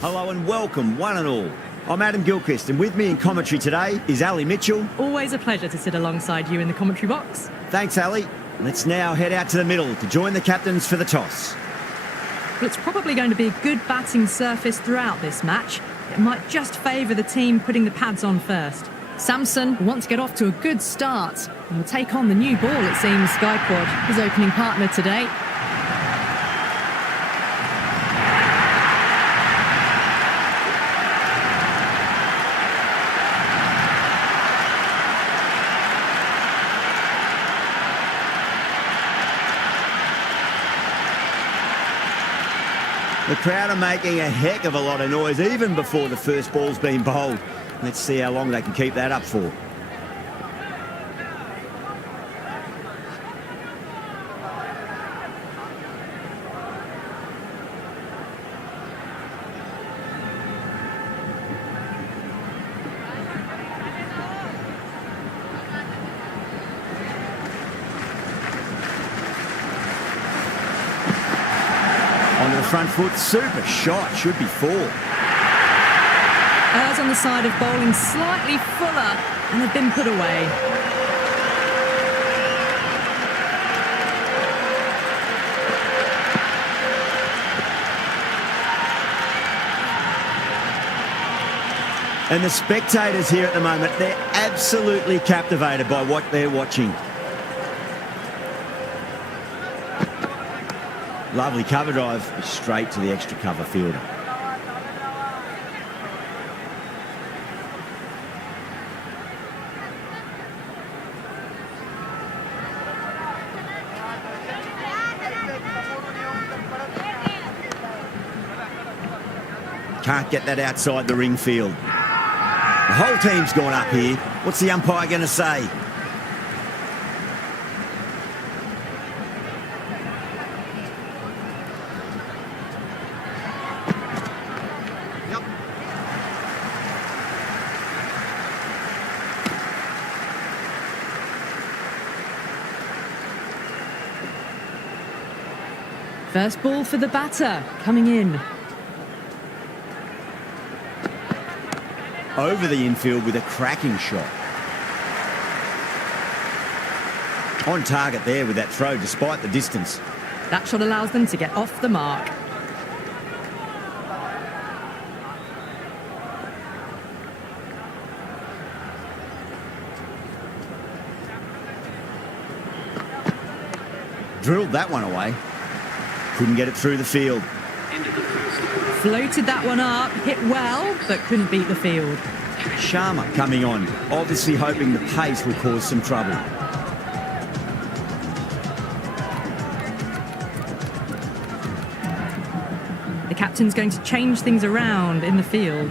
Hello and welcome, one and all. I'm Adam Gilchrist, and with me in commentary today is Ali Mitchell. Always a pleasure to sit alongside you in the commentary box. Thanks, Ali. Let's now head out to the middle to join the captains for the toss. Well, it's probably going to be a good batting surface throughout this match. It might just favour the team putting the pads on first. Samson will want to get off to a good start and will take on the new ball, it seems, Skyquad, his opening partner today. The crowd are making a heck of a lot of noise even before the first ball's been bowled. Let's see how long they can keep that up for. Onto the front foot, super shot, should be 4. Errs on the side of bowling slightly fuller and have been put away. And the spectators here at the moment, they're absolutely captivated by what they're watching. Lovely cover drive, straight to the extra cover fielder. Can't get that outside the ring field. The whole team's gone up here. What's the umpire going to say? First ball for the batter, coming in. Over the infield with a cracking shot. On target there with that throw, despite the distance. That shot allows them to get off the mark. Drilled that one away. Couldn't get it through the field. Floated that one up, hit well, but couldn't beat the field. Sharma coming on, obviously hoping the pace will cause some trouble. The captain's going to change things around in the field.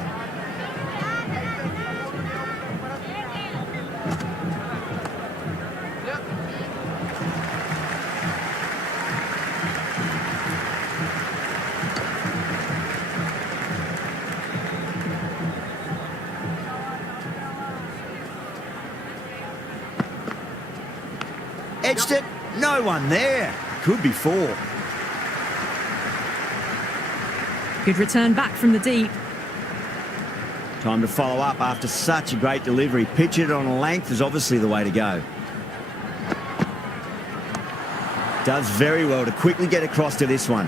Edged it, no one there. Could be 4. Good return back from the deep. Time to follow up after such a great delivery. Pitch it on a length is obviously the way to go. Does very well to quickly get across to this one.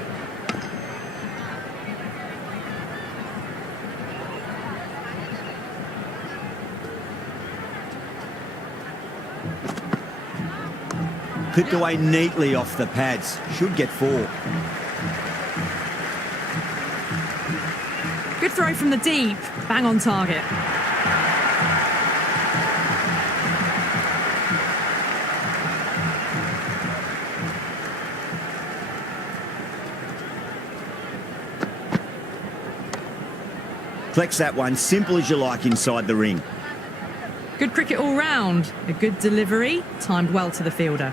Clipped away neatly off the pads. Should get 4. Good throw from the deep. Bang on target. Flex that one, simple as you like inside the ring. Good cricket all round. A good delivery, timed well to the fielder.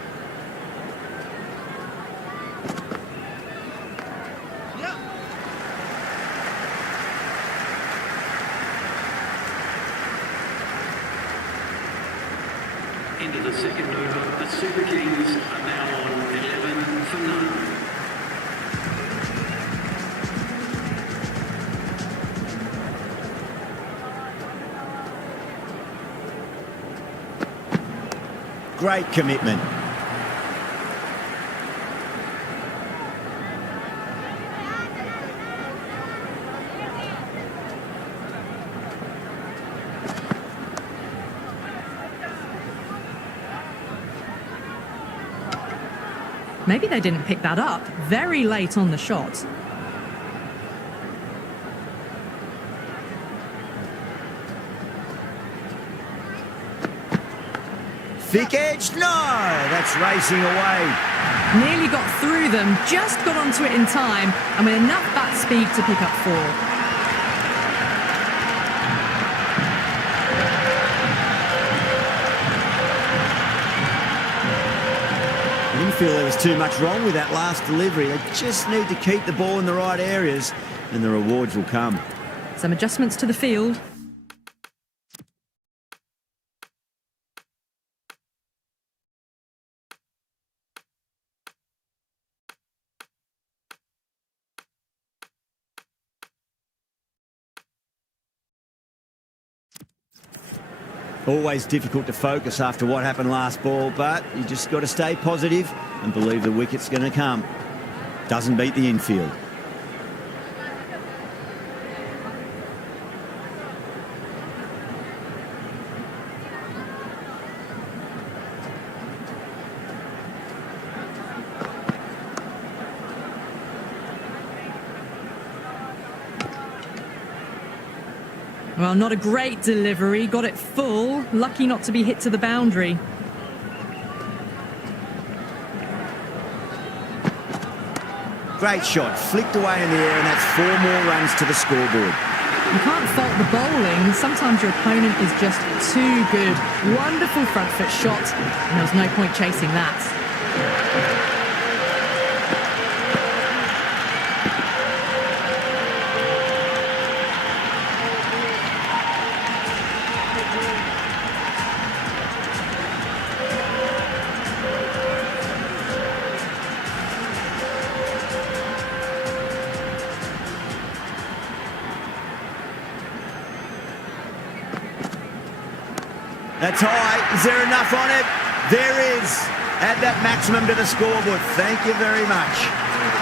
Into the second over, the Super Kings are now on 11 for none. Great commitment. Maybe they didn't pick that up very late on the shot. Thick edge, no, that's racing away. Nearly got through them, just got onto it in time, and with enough bat speed to pick up 4. I didn't feel there was too much wrong with that last delivery. They just need to keep the ball in the right areas and the rewards will come. Some adjustments to the field. Always difficult to focus after what happened last ball, but you just got to stay positive and believe the wicket's going to come. Doesn't beat the infield. Well, not a great delivery. Got it full. Lucky not to be hit to the boundary. Great shot. Flicked away in the air, and that's 4 more runs to the scoreboard. You can't fault the bowling. Sometimes your opponent is just too good. Wonderful front foot shot, and there was no point chasing that. That's high. Is there enough on it? There is. Add that maximum to the scoreboard. Thank you very much.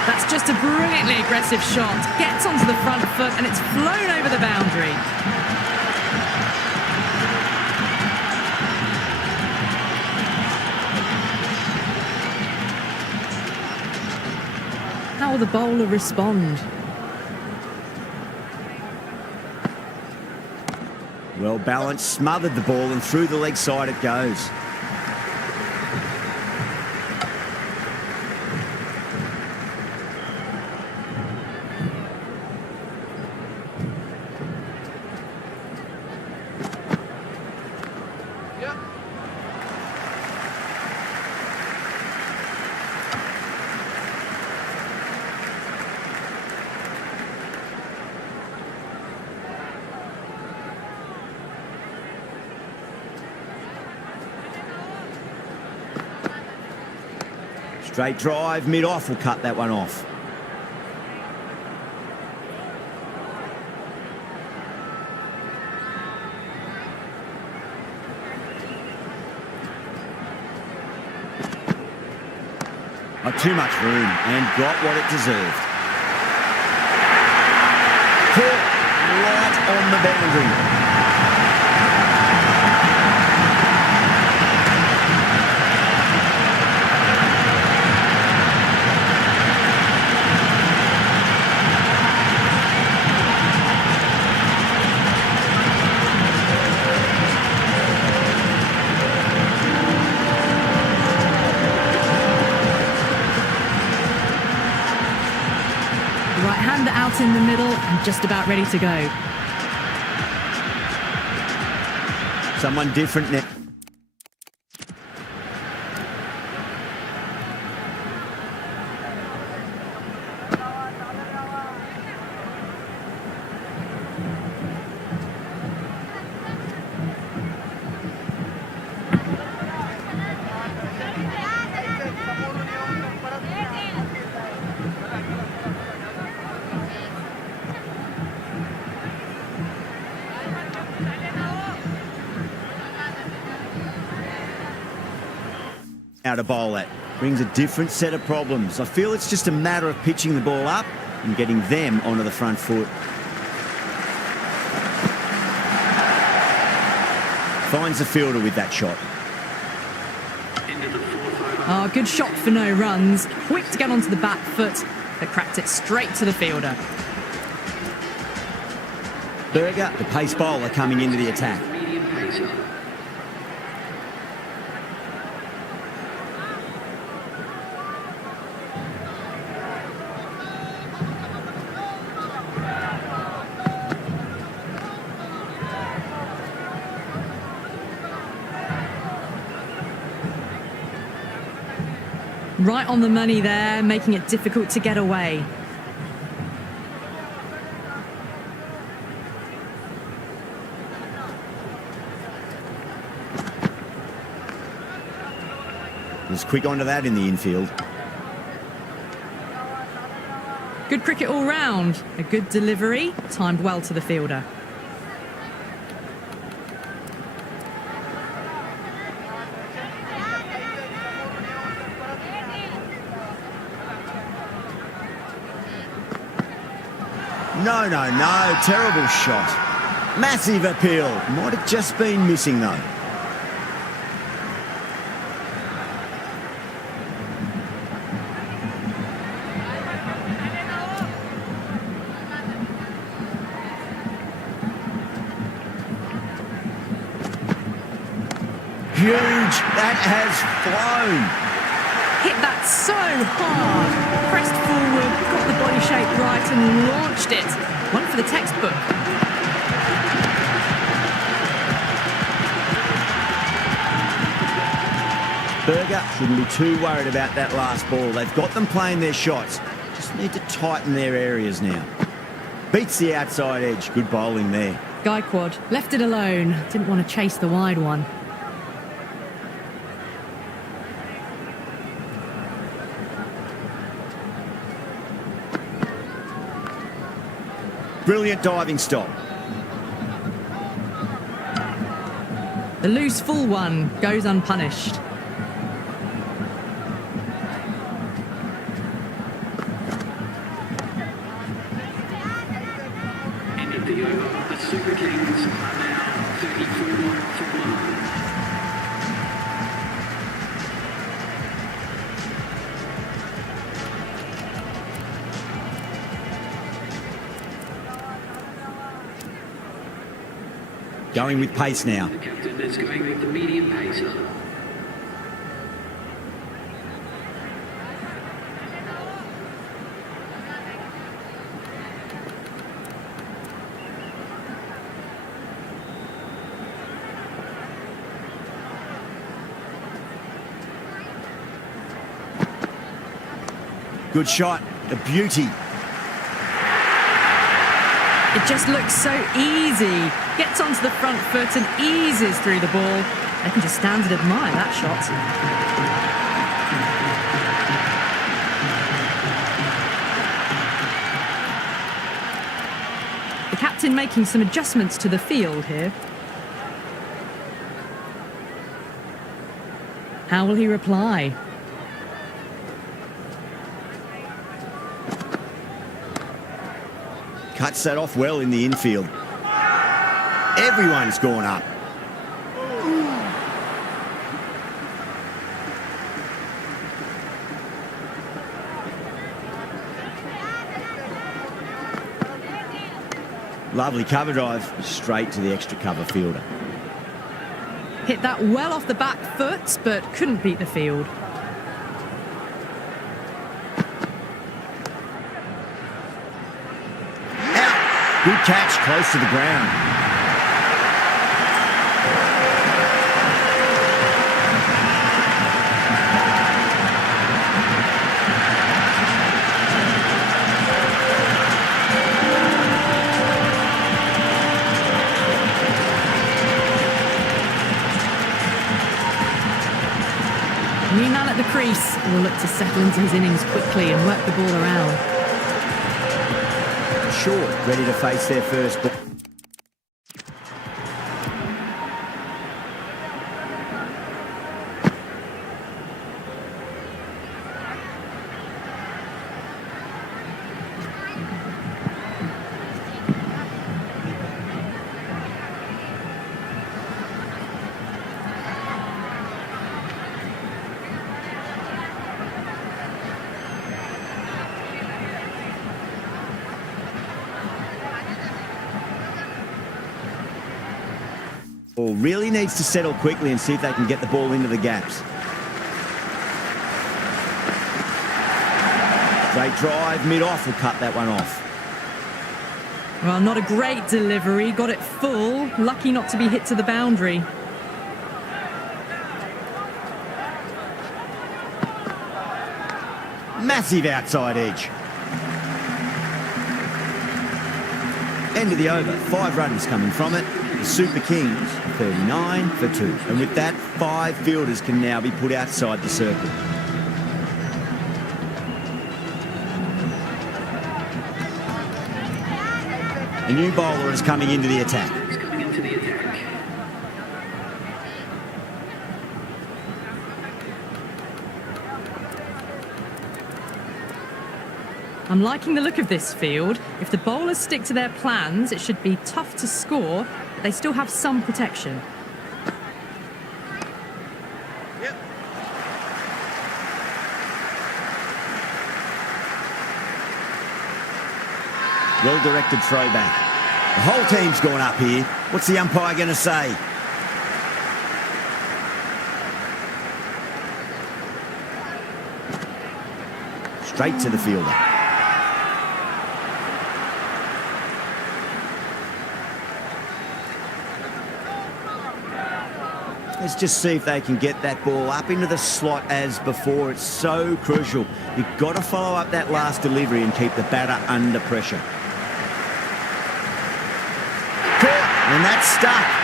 That's just a brilliantly aggressive shot. Gets onto the front foot and it's flown over the boundary. How will the bowler respond? Well balanced, smothered the ball and through the leg side it goes. Straight drive, mid-off will cut that one off. Not too much room and got what it deserved. Caught right on the boundary. Right-hander out in the middle and just about ready to go. Someone different now. How to bowl it. Brings a different set of problems. I feel it's just a matter of pitching the ball up and getting them onto the front foot. Finds the fielder with that shot. Oh, good shot for no runs. Quick to get onto the back foot, but cracked it straight to the fielder. Berger, the pace bowler, coming into the attack. Right on the money there, making it difficult to get away. Was quick onto that in the infield. Good cricket all round. A good delivery, timed well to the fielder. No, no, no. Terrible shot. Massive appeal. Might have just been missing, though. Huge. That has flown. Hit that so hard. Pressed forward, got the body shape right and launched it. One for the textbook. Berger shouldn't be too worried about that last ball. They've got them playing their shots. Just need to tighten their areas now. Beats the outside edge. Good bowling there. Gaikwad left it alone. Didn't want to chase the wide one. Brilliant diving stop. The loose full one goes unpunished. End of the over. The Super Kings are now 34 for 1. Going with pace now. The captain is going with the medium pacer. Good shot. A beauty. It just looks so easy. Gets onto the front foot and eases through the ball. They can just stand and admire that shot. The captain making some adjustments to the field here. How will he reply? Cuts that off well in the infield. Everyone's gone up. Lovely cover drive, straight to the extra cover fielder. Hit that well off the back foot, but couldn't beat the field. Good catch, close to the ground. New man at the crease will look to settle into his innings quickly and work the ball around. Short, ready to face their first ball. ball. Really needs to settle quickly and see if they can get the ball into the gaps. Great drive, mid-off will cut that one off. Well, not a great delivery. Got it full. Lucky not to be hit to the boundary. Massive outside edge. End of the over. 5 runs coming from it. The Super Kings, 39 for 2. And with that, 5 fielders can now be put outside the circle. A new bowler is coming into the attack. I'm liking the look of this field. If the bowlers stick to their plans, it should be tough to score, but they still have some protection. Well-directed throwback. The whole team's gone up here. What's the umpire going to say? Straight to the fielder. Let's just see if they can get that ball up into the slot as before. It's so crucial. You've got to follow up that last delivery and keep the batter under pressure. And that's stuck.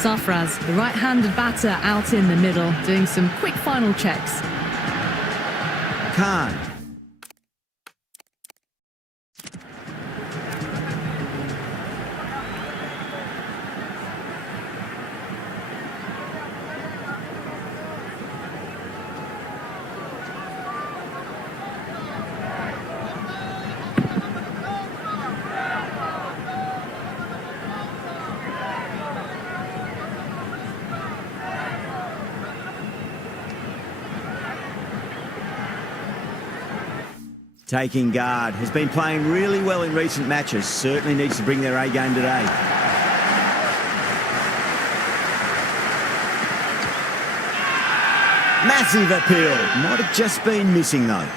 Safraz, the right-handed batter, out in the middle, doing some quick final checks. Khan. Taking guard, has been playing really well in recent matches. Certainly needs to bring their A game today. Massive appeal. Might have just been missing though.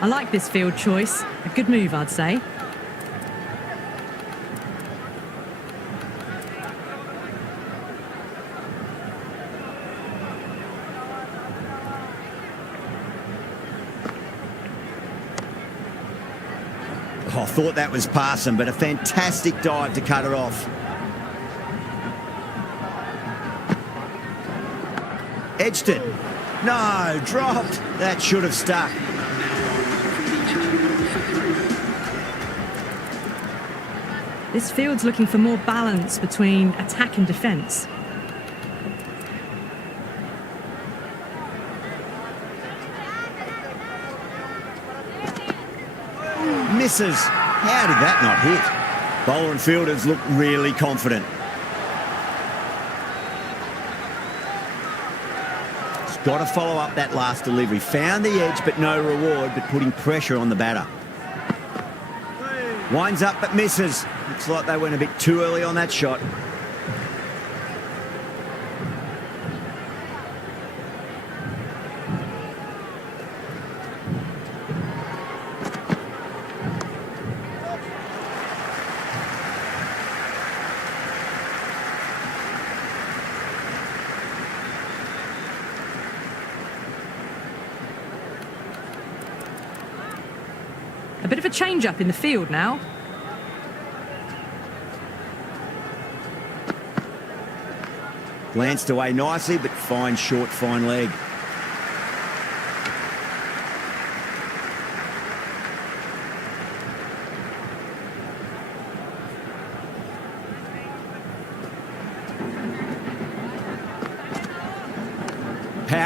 I like this field choice. A good move, I'd say. I thought that was passing, but a fantastic dive to cut it off. Edged it. No, dropped. That should have stuck. This field's looking for more balance between attack and defence. Misses. How did that not hit? Bowler and fielders look really confident. He's got to follow up that last delivery. Found the edge, but no reward, but putting pressure on the batter. Winds up, but misses. Looks like they went a bit too early on that shot. A bit of a change-up in the field now. Glanced away nicely, but fine short, fine leg.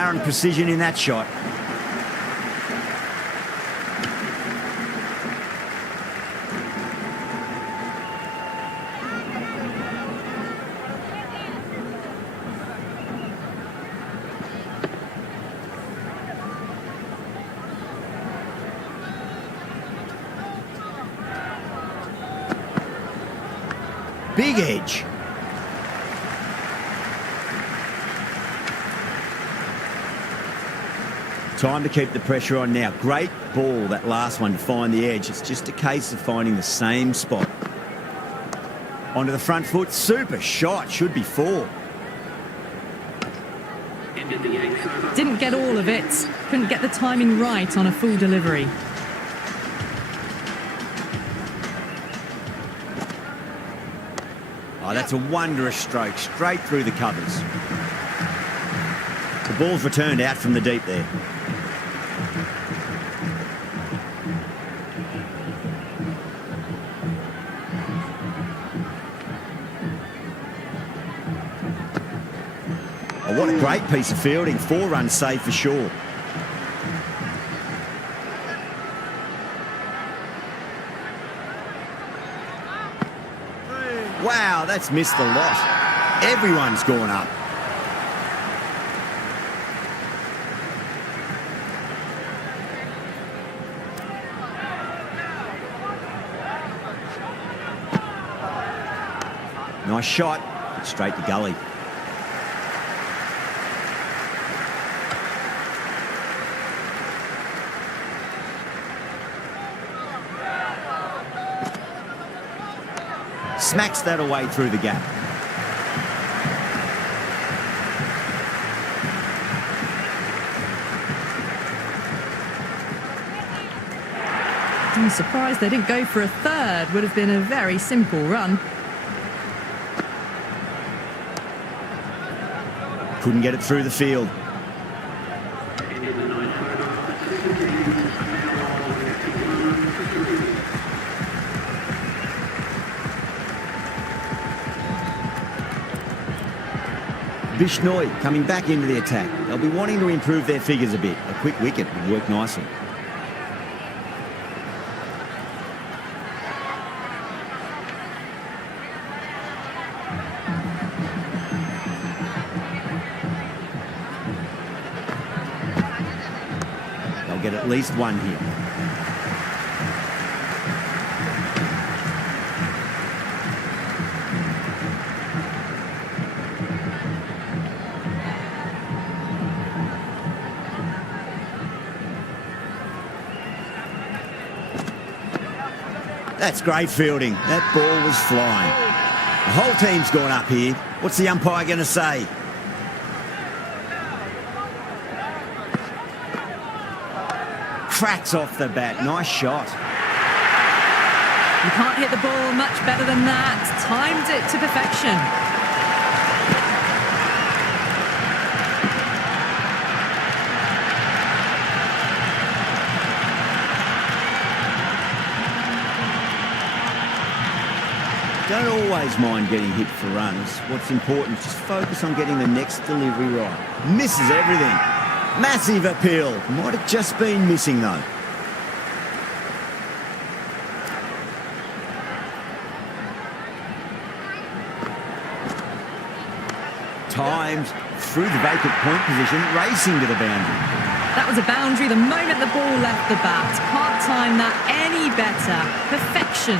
power and precision in that shot. Big edge. Time to keep the pressure on now. Great ball, that last one, to find the edge. It's just a case of finding the same spot. Onto the front foot. Super shot. Should be 4. Didn't get all of it. Couldn't get the timing right on a full delivery. Oh, that's a wondrous stroke, straight through the covers. The ball's returned out from the deep there. Oh, what a great piece of fielding. 4 runs saved for sure. Wow, that's missed the lot. Everyone's gone up. Nice shot. Straight to gully. Smacks that away through the gap. I'm surprised they didn't go for a third. Would have been a very simple run. Couldn't get it through the field. Bishnoi coming back into the attack. They'll be wanting to improve their figures a bit. A quick wicket would work nicely. They'll get at least 1 here. That's great fielding. That ball was flying. The whole team's gone up here. What's the umpire going to say? Cracks off the bat. Nice shot. You can't hit the ball much better than that. Timed it to perfection. Don't always mind getting hit for runs. What's important is just focus on getting the next delivery right. Misses everything. Massive appeal. Might have just been missing though. Timed through the vacant point position, racing to the boundary. That was a boundary the moment the ball left the bat. Can't time that any better. Perfection.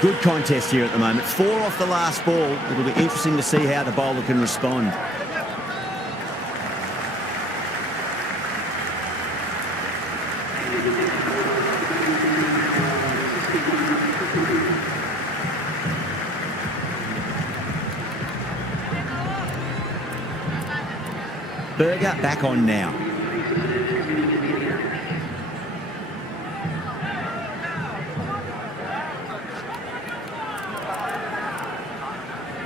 Good contest here at the moment. 4 off the last ball. It'll be interesting to see how the bowler can respond. Berger back on now.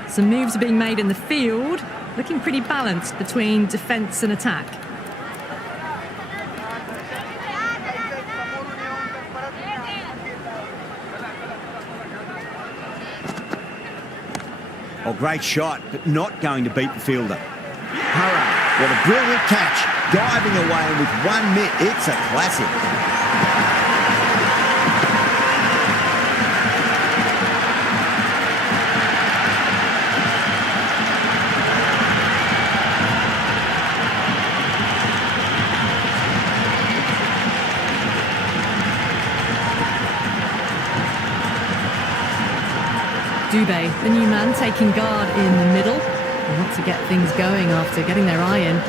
Some moves are being made in the field, looking pretty balanced between defence and attack. Oh, great shot, but not going to beat the fielder. Hurrah, what a brilliant catch. Diving away with 1 mitt. It's a classic. Dubé, the new man, taking guard in the middle. They want to get things going after getting their eye in.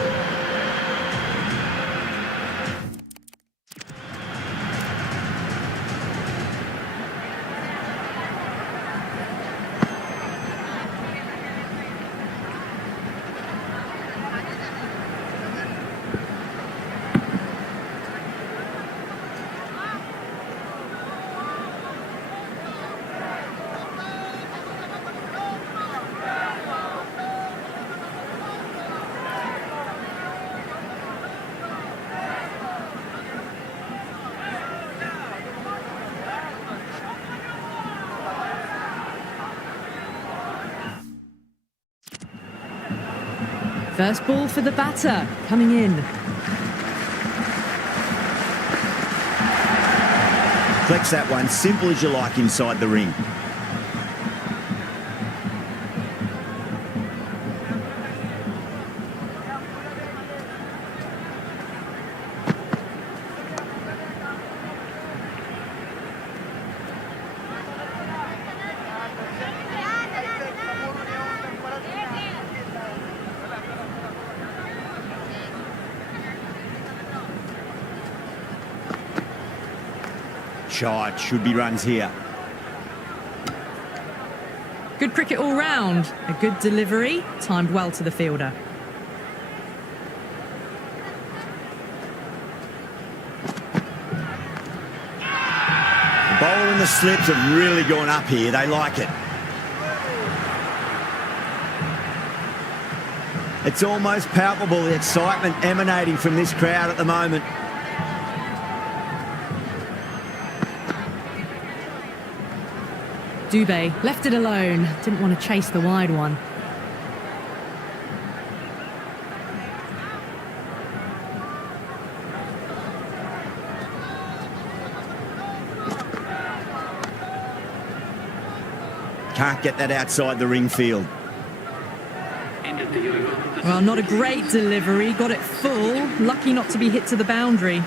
First ball for the batter, coming in. Flex that one, simple as you like inside the ring. Shot, should be runs here. Good cricket all round. A good delivery, timed well to the fielder. The bowler and the slips have really gone up here. They like it. It's almost palpable, the excitement emanating from this crowd at the moment. Dubé left it alone, didn't want to chase the wide one. Can't get that outside the ring field. Well, not a great delivery, got it full, lucky not to be hit to the boundary.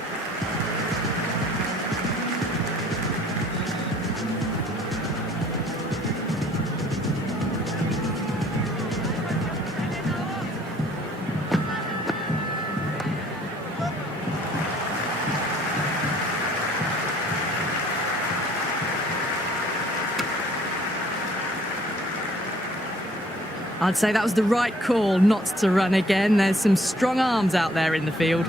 I'd say that was the right call not to run again. There's some strong arms out there in the field.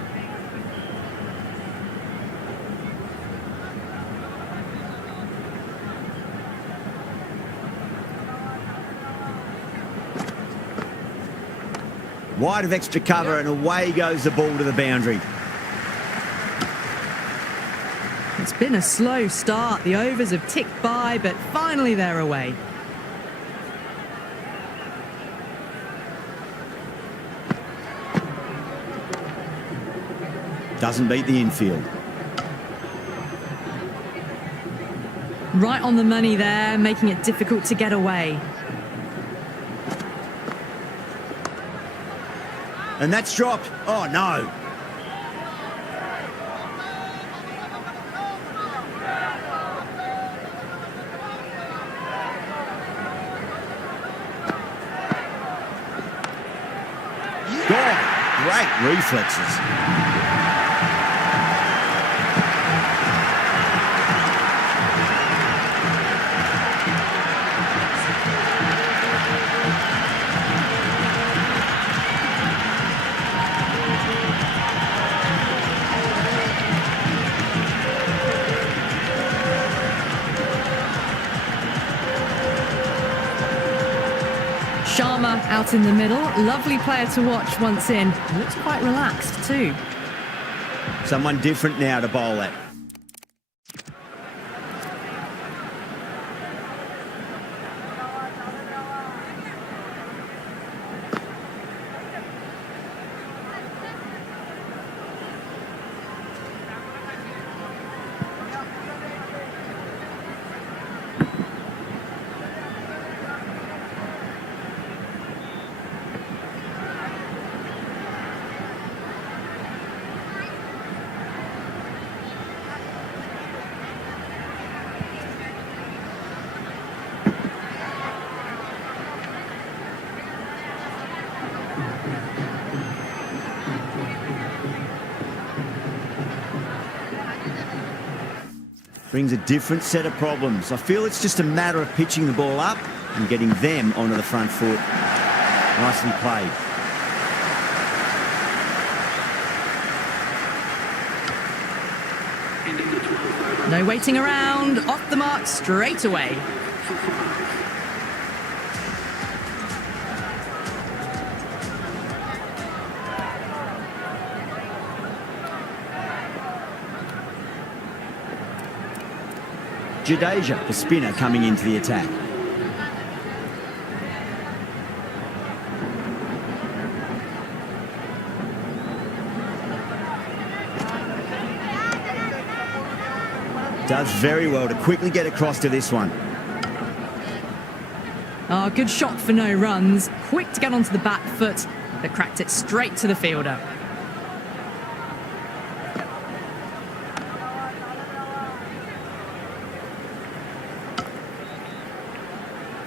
Wide of extra cover and away goes the ball to the boundary. It's been a slow start. The overs have ticked by, but finally they're away. Doesn't beat the infield. Right on the money there, making it difficult to get away. And that's dropped. Oh, no. God, great reflexes. Out in the middle, lovely player to watch once in. Looks quite relaxed too. Someone different now to bowl at. brings a different set of problems. I feel it's just a matter of pitching the ball up and getting them onto the front foot. Nicely played. No waiting around, off the mark straight away. Jadeja, the spinner, coming into the attack. Does very well to quickly get across to this one. Oh, good shot for no runs. Quick to get onto the back foot, but cracked it straight to the fielder.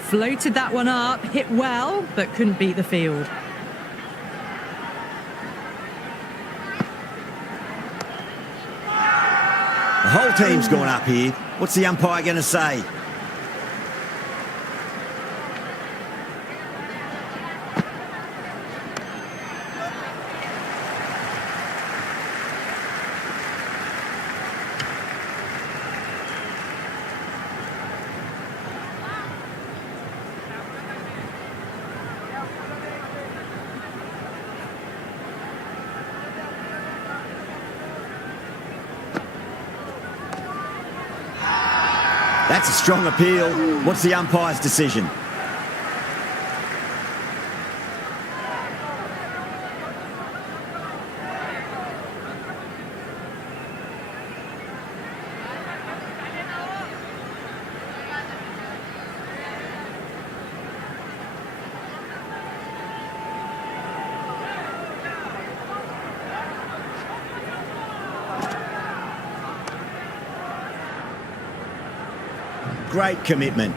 Floated that one up, hit well, but couldn't beat the field. The whole team's gone up here. What's the umpire going to say? That's a strong appeal. What's the umpire's decision? Great commitment.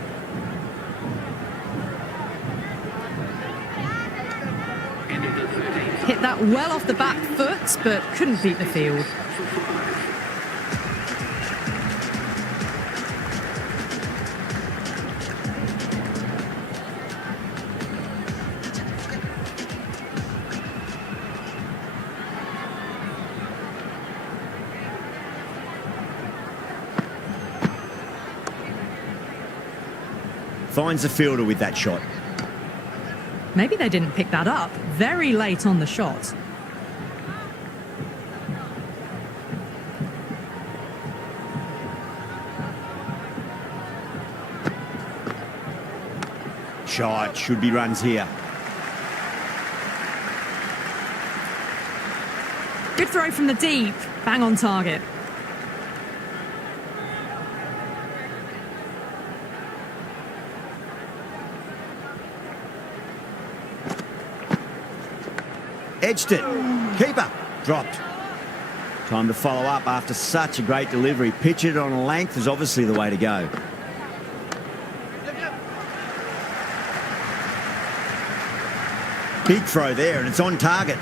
Hit that well off the back foot, but couldn't beat the field. Finds the fielder with that shot. Maybe they didn't pick that up very late on the shot. Shot, should be runs here. Good throw from the deep, bang on target. Edged it. Keeper. Dropped. Time to follow up after such a great delivery. Pitch it on a length is obviously the way to go. Big throw there, and it's on target.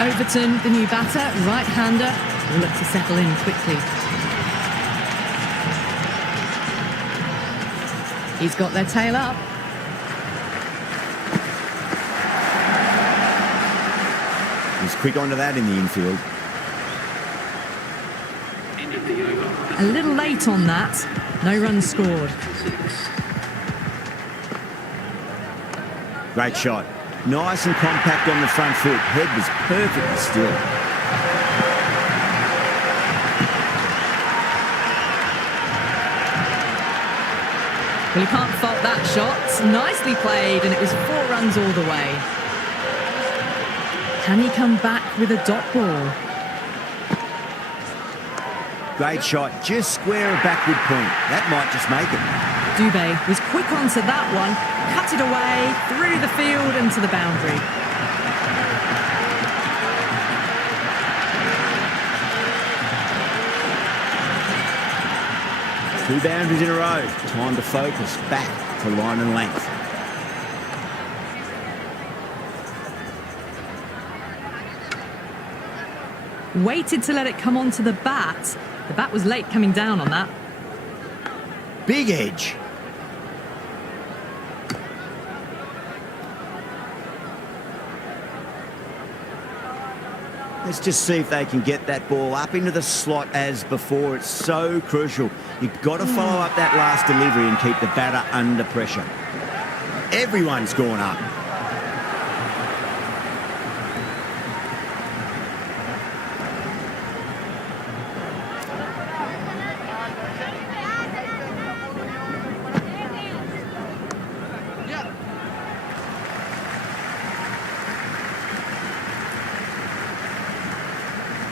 Overton, the new batter, right-hander, will look to settle in quickly. He's got their tail up. He's quick onto that in the infield. A little late on that. No runs scored. Great shot. Nice and compact on the front foot. Head was perfectly still. Well, you can't fault that shot. Nicely played, and it was 4 runs all the way. Can he come back with a dot ball? Great shot, just square a backward point. That might just make it. Dubé was quick onto that one, cut it away, through the field and to the boundary. Two boundaries in a row. Time to focus back to line and length. Waited to let it come onto the bat. The bat was late coming down on that. Big edge. Let's just see if they can get that ball up into the slot as before. It's so crucial. You've got to follow up that last delivery and keep the batter under pressure. Everyone's gone up.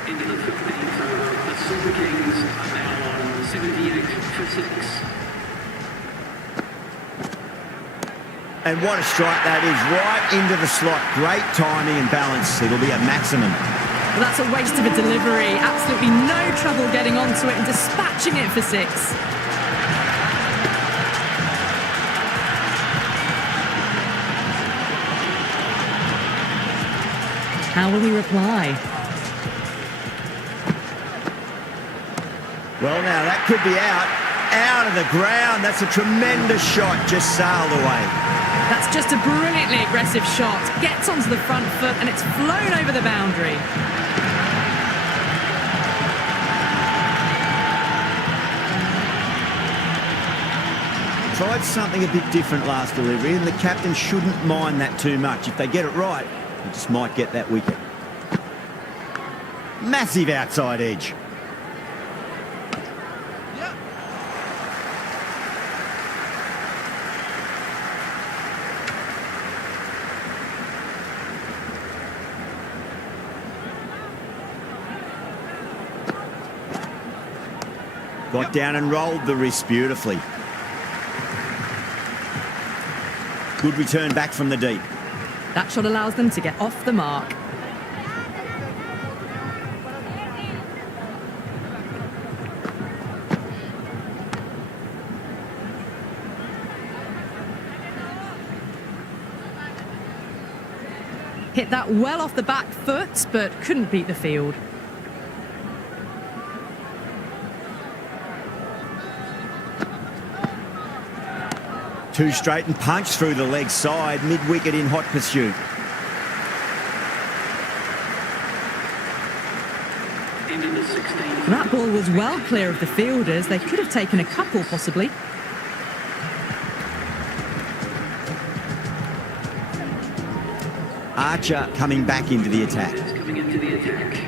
Into the 15th over, the Super Kings are now on 78 for 6. And what a strike that is, right into the slot. Great timing and balance. It'll be a maximum. Well, that's a waste of a delivery. Absolutely no trouble getting onto it and dispatching it for 6. How will he reply? Well, now that could be out of the ground. That's a tremendous shot, just sailed away. That's just a brilliantly aggressive shot. Gets onto the front foot and it's flown over the boundary. Tried something a bit different last delivery, and the captain shouldn't mind that too much. If they get it right, they just might get that wicket. Massive outside edge. Got down and rolled the wrist beautifully. Good return back from the deep. That shot allows them to get off the mark. Hit that well off the back foot, but couldn't beat the field. Two straight and punch through the leg side, mid-wicket in hot pursuit. Into the 16th. That ball was well clear of the fielders. They could have taken a couple, possibly. Archer coming back into the attack. Coming into the attack.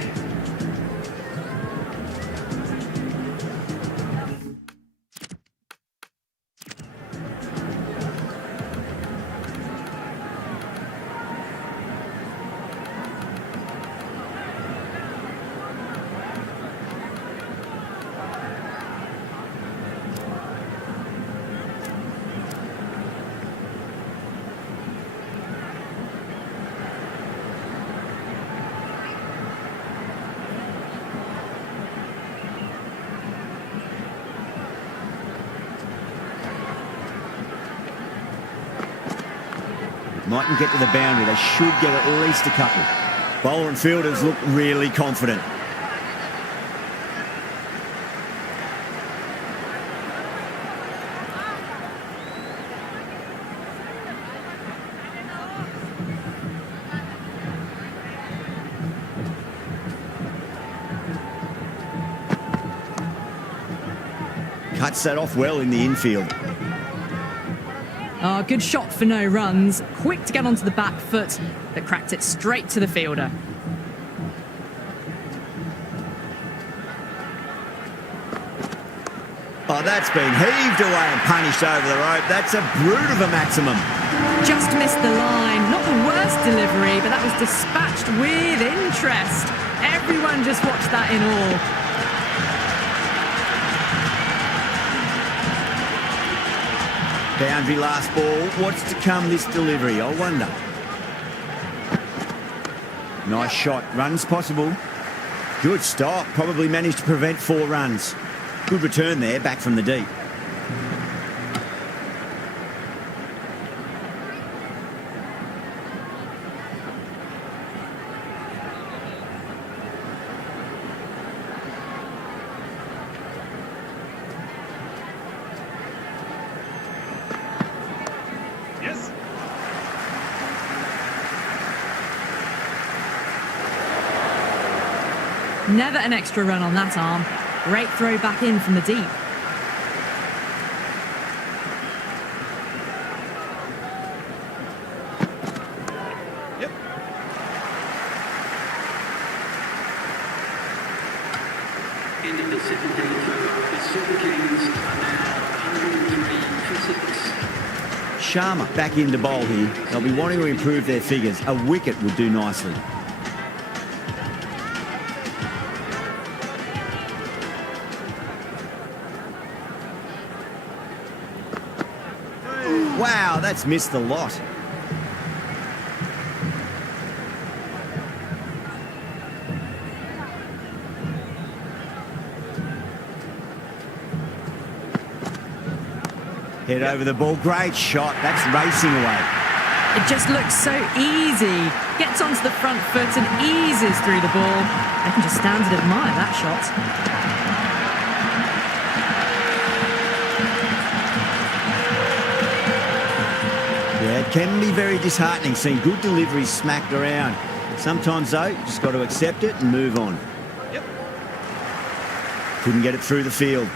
Mightn't get to the boundary. They should get at least a couple. Bowler and fielders look really confident. Cuts that off well in the infield. Oh, good shot for no runs. Quick to get onto the back foot, but cracked it straight to the fielder. Oh, that's been heaved away and punished over the rope. That's a brute of a maximum. Just missed the line. Not the worst delivery, but that was dispatched with interest. Everyone just watched that in awe. Boundary last ball. What's to come this delivery, I wonder. Nice shot. Runs possible. Good stop. Probably managed to prevent 4 runs. Good return there, back from the deep. Yes. Never an extra run on that arm. Great throw back in from the deep. Yep. End of the 17th over. The Super Kings are now 103 for 6. Sharma back in to bowl here. They'll be wanting to improve their figures. A wicket would do nicely. Wow, that's missed the lot. Head over the ball. Great shot. That's racing away. It just looks so easy. Gets onto the front foot and eases through the ball. I can just stand and admire that shot. Yeah, it can be very disheartening seeing good deliveries smacked around. Sometimes, though, you just got to accept it and move on. Yep. Couldn't get it through the field.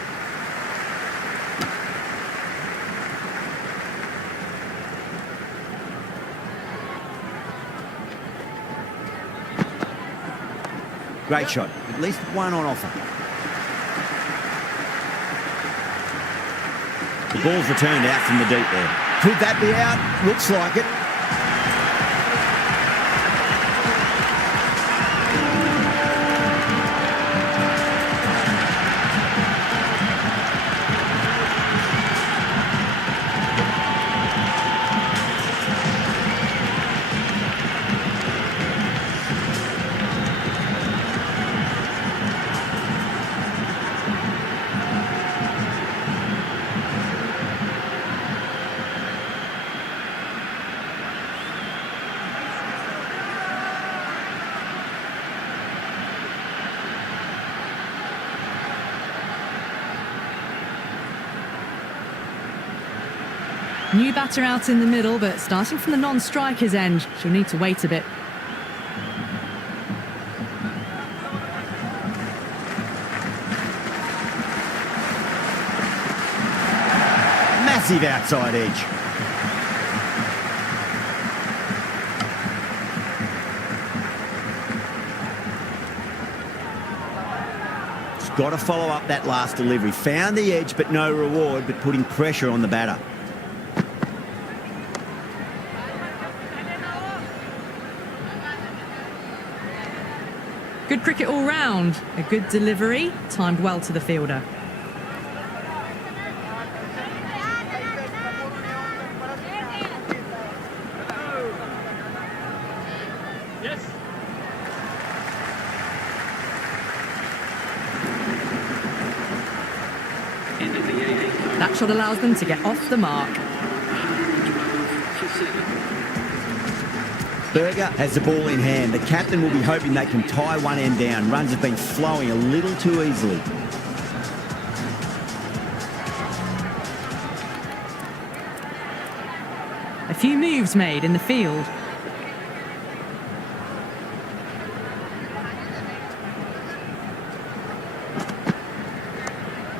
Great shot. At least one on offer. The ball's returned out from the deep there. Could that be out? Looks like it. New batter out in the middle, but starting from the non-striker's end, she'll need to wait a bit. Massive outside edge. She's got to follow up that last delivery. Found the edge, but no reward, but putting pressure on the batter. Good cricket all round. A good delivery, timed well to the fielder. Yes. End of the 18th. That shot allows them to get off the mark. 112 for 7. Berger has the ball in hand. The captain will be hoping they can tie one end down. Runs have been flowing a little too easily. A few moves made in the field.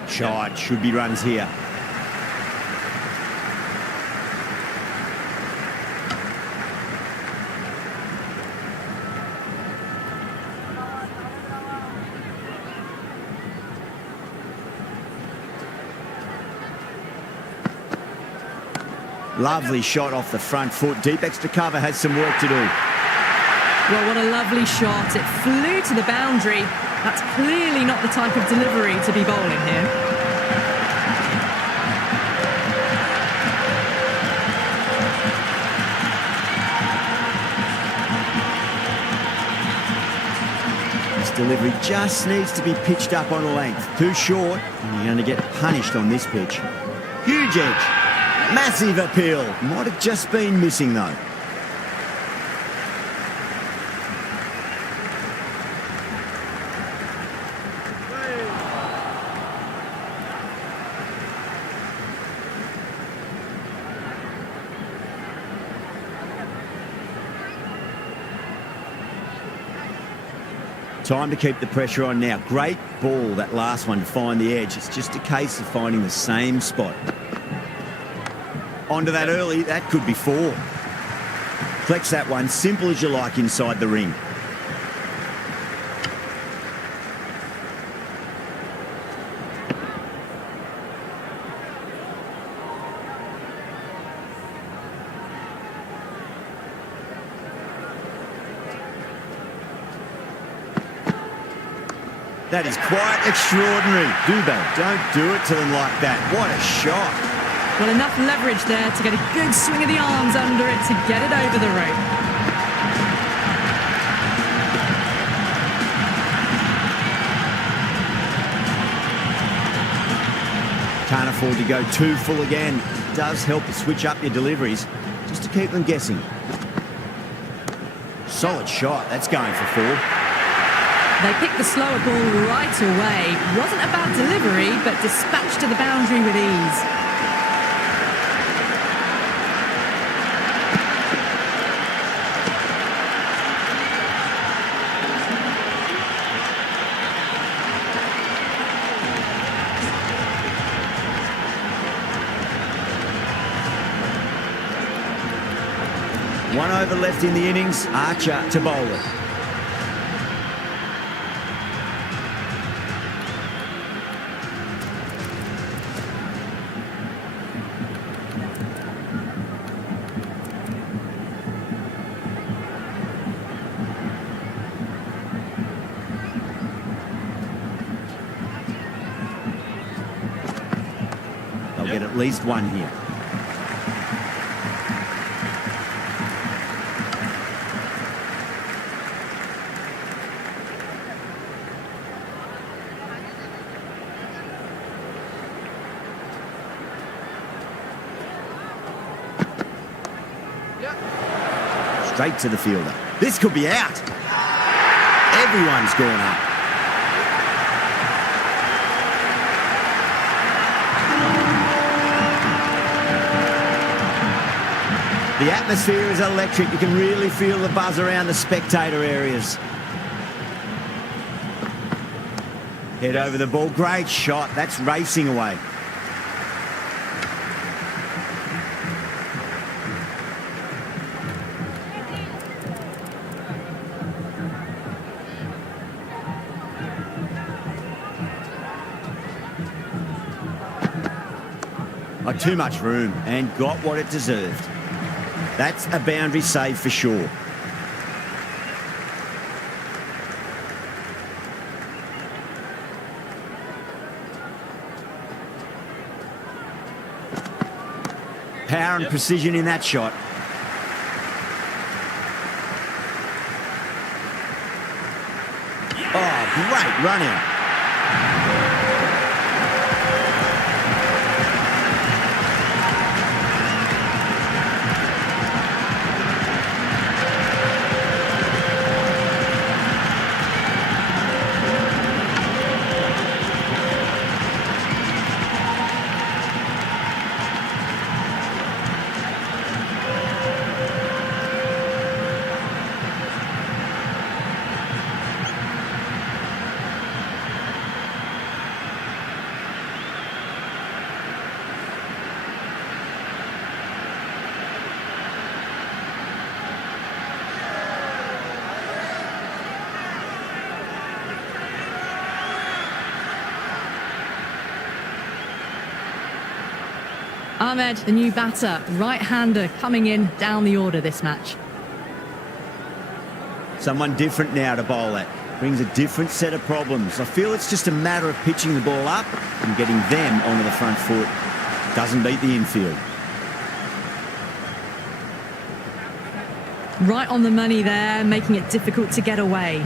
Shot, should be runs here. Lovely shot off the front foot. Deep extra cover has some work to do. Well, what a lovely shot. It flew to the boundary. That's clearly not the type of delivery to be bowling here. Delivery just needs to be pitched up on a length. Too short, and you're going to get punished on this pitch. Huge edge. Massive appeal. Might have just been missing, though. Time to keep the pressure on now. Great ball, that last one, to find the edge. It's just a case of finding the same spot. Onto that early, that could be 4. Flex that one, simple as you like inside the ring. That is quite extraordinary. Dubé, don't do it to them like that. What a shot. Well, enough leverage there to get a good swing of the arms under it to get it over the rope. Can't afford to go too full again. It does help to switch up your deliveries, just to keep them guessing. Solid shot. That's going for 4. They picked the slower ball right away. Wasn't a bad delivery, but dispatched to the boundary with ease. One over left in the innings. Archer to bowl it. Get at least one here. Straight to the fielder. This could be out. Everyone's gone up. The atmosphere is electric. You can really feel the buzz around the spectator areas. Head over the ball. Great shot. That's racing away. Oh, too much room and got what it deserved. That's a boundary save for sure. Power and precision in that shot. Oh, great run out. Ahmed, the new batter, right-hander, coming in down the order this match. Someone different now to bowl at. Brings a different set of problems. I feel it's just a matter of pitching the ball up and getting them onto the front foot. Doesn't beat the infield. Right on the money there, making it difficult to get away.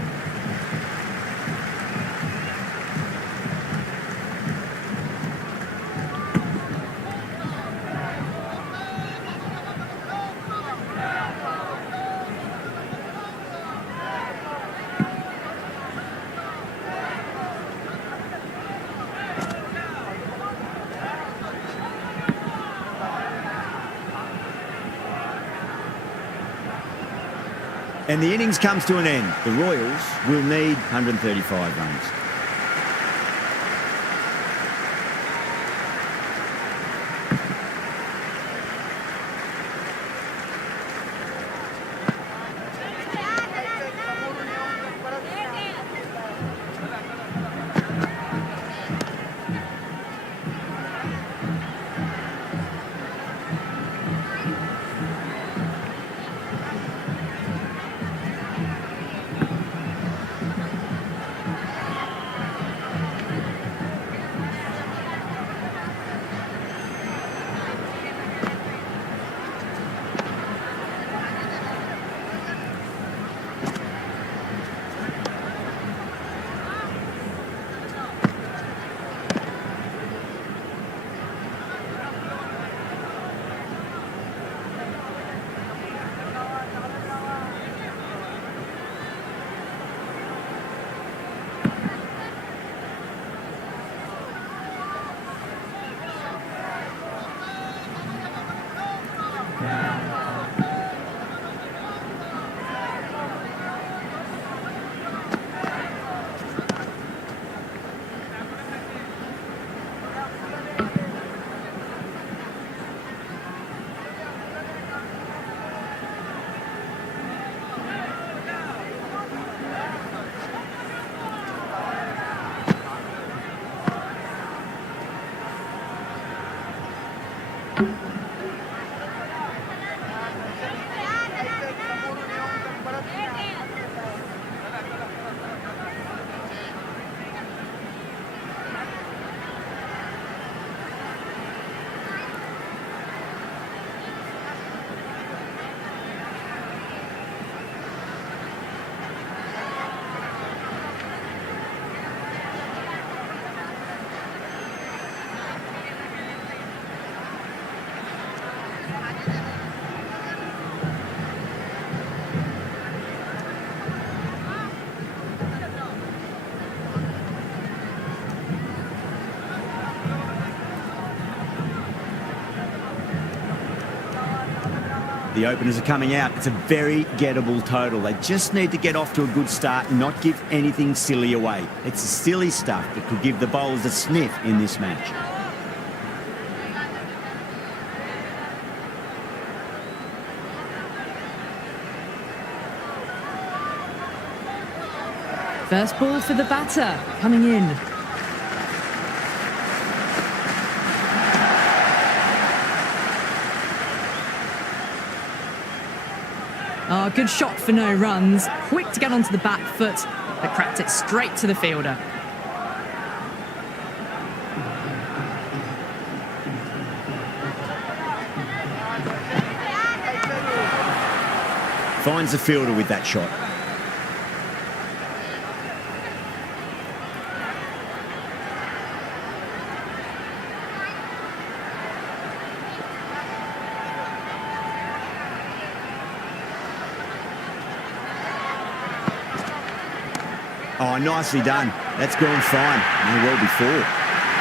And the innings comes to an end. The Royals will need 135 runs. The openers are coming out. It's a very gettable total. They just need to get off to a good start and not give anything silly away. It's the silly stuff that could give the bowlers a sniff in this match. First ball for the batter, coming in. Oh, good shot for no runs. Quick to get onto the back foot, but cracked it straight to the fielder. Finds the fielder with that shot. Oh, nicely done. That's gone fine. May well before.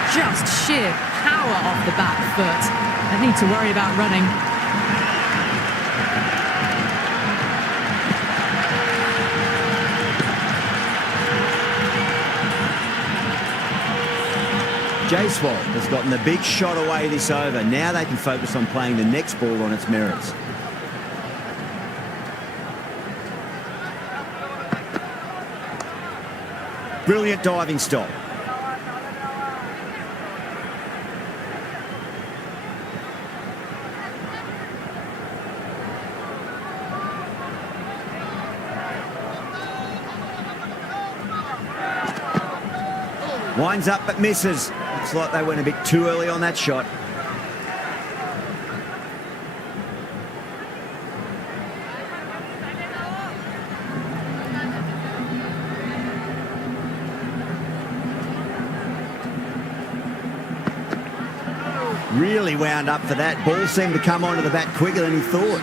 Just sheer power off the back foot. Don't need to worry about running. Jaiswal has gotten the big shot away this over. Now they can focus on playing the next ball on its merits. Brilliant diving stop. Winds up but misses. Looks like they went a bit too early on that shot. Really wound up for that. Ball seemed to come onto the bat quicker than he thought.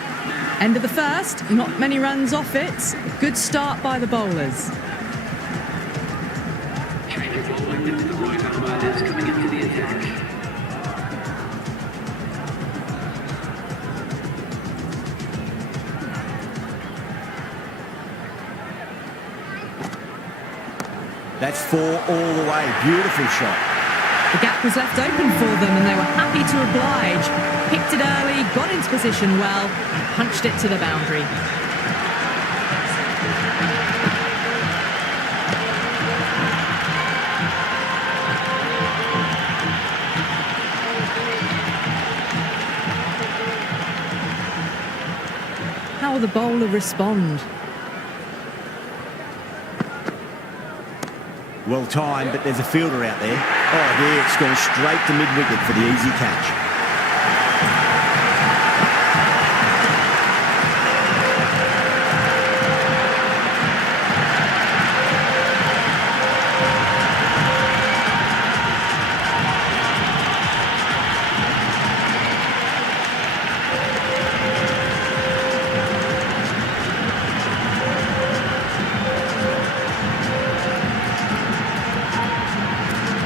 End of the first, not many runs off it. Good start by the bowlers. Change of bowling into the right arm that's coming into the attack. That's 4 all the way. Beautiful shot. The gap was left open for them and they were happy to oblige. Picked it early, got into position well and punched it to the boundary. How will the bowler respond? Well timed, but there's a fielder out there. Oh dear, it's gone straight to mid-wicket for the easy catch.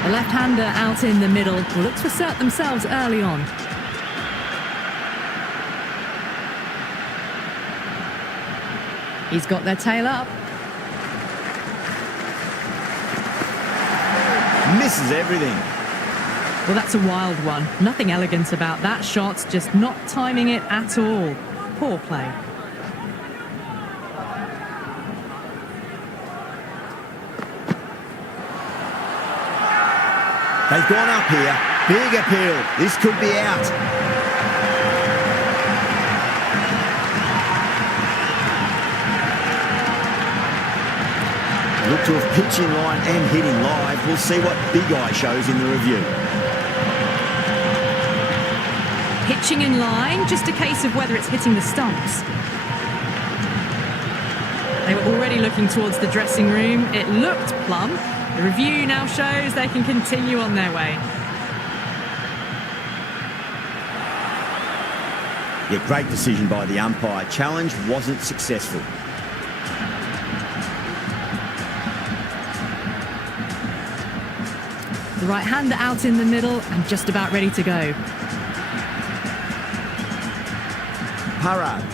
The left-hander out in the middle will look to assert themselves early on. He's got their tail up. Misses everything. Well, that's a wild one. Nothing elegant about that shot, just not timing it at all. Poor play. They've gone up here. Big appeal. This could be out. Look to have pitched in line and hitting live. We'll see what Big Eye shows in the review. Pitching in line, just a case of whether it's hitting the stumps. They were already looking towards the dressing room. It looked plumb. The review now shows they can continue on their way. Yeah, great decision by the umpire. Challenge wasn't successful. The right-hander out in the middle and just about ready to go. Parad.